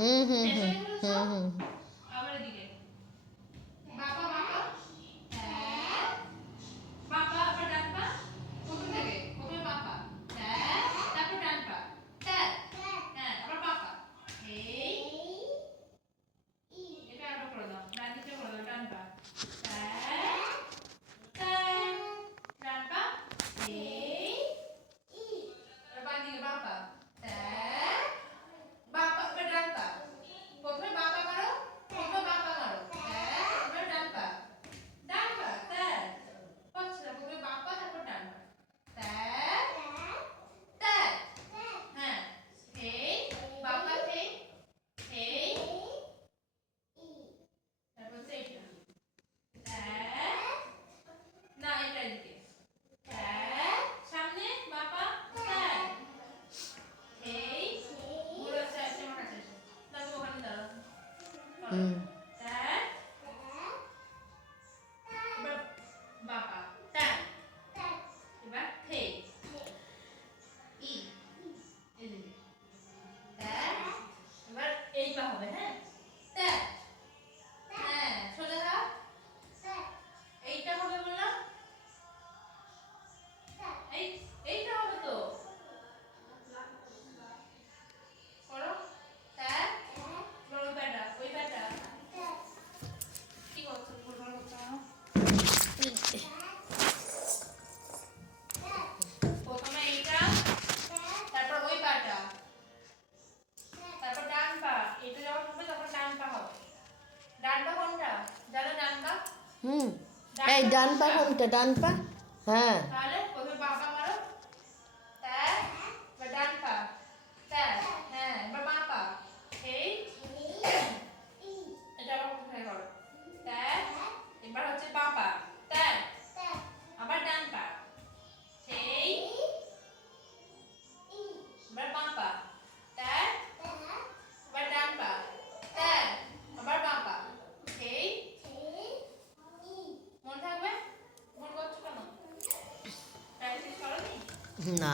হুম হুম হুম হুম হুম আবার এদিকে বাবা বাবা হ্যাঁ বাবা আবার ডান পা প্রথম থেকে প্রথমে বাবা হ্যাঁ তারপর ডান পা হ্যাঁ হ্যাঁ আবার বাবা এই এটা আবার করে দাও ডান দিকে করে দাও ডান পা হ্যাঁ হ্যাঁ ডান পা এই এবার বাম দিকে বাবা হ্যাঁ বাবা এবার ডান পা প্রথমে বাবা মারো প্রথমে বাবা মারো হ্যাঁ এবার ডান পা হ্যাঁ পাচ্ছে না প্রথমে বাবা তারপর ডান পা হ্যাঁ হ্যাঁ হ্যাঁ এই বাবা এই তারপর সেইটা হ্যাঁ না এটা দিকে হ্যাঁ সামনে বাবা হ্যাঁ এই পুরো চারটে আমার কাছে এসো দাঁড়াও ওখানে দাঁড়াও হুম হ্যাঁ এবার বাবা হ্যাঁ এবার থে ই এদিকে হ্যাঁ এবার এই পা হবে হ্যাঁ হ্যাঁ হ্যাঁ সোজা হাত এইটা হবে বললাম এই এইটা হবে তো করো হ্যাঁ এবার ওই প্যাটা কি করছো গোলমাল করছো না প্রথমে এইটা তারপর ওই পাটা তারপর ডান পা এটা যখন হবে তখন ডান পা হবে ডান পা কোনটা জানো ডান পা হুম এই ডান পা কোনটা ডান পা হ্যাঁ তাহলে প্রথমে বাবা মারো হ্যাঁ এবার ডান পা হ্যাঁ হ্যাঁ এবার বাঁ পা এই এটা আবার কোথায় করো হ্যাঁ এবার হচ্ছে বাঁ পা হ্যাঁ আবার ডান পা এই এবার বাঁ পা হ্যাঁ এবার ডান পা হ্যাঁ আবার বাঁ পা এই মনে থাকবে মনে করছো কেন প্র্যাকটিস করো নি না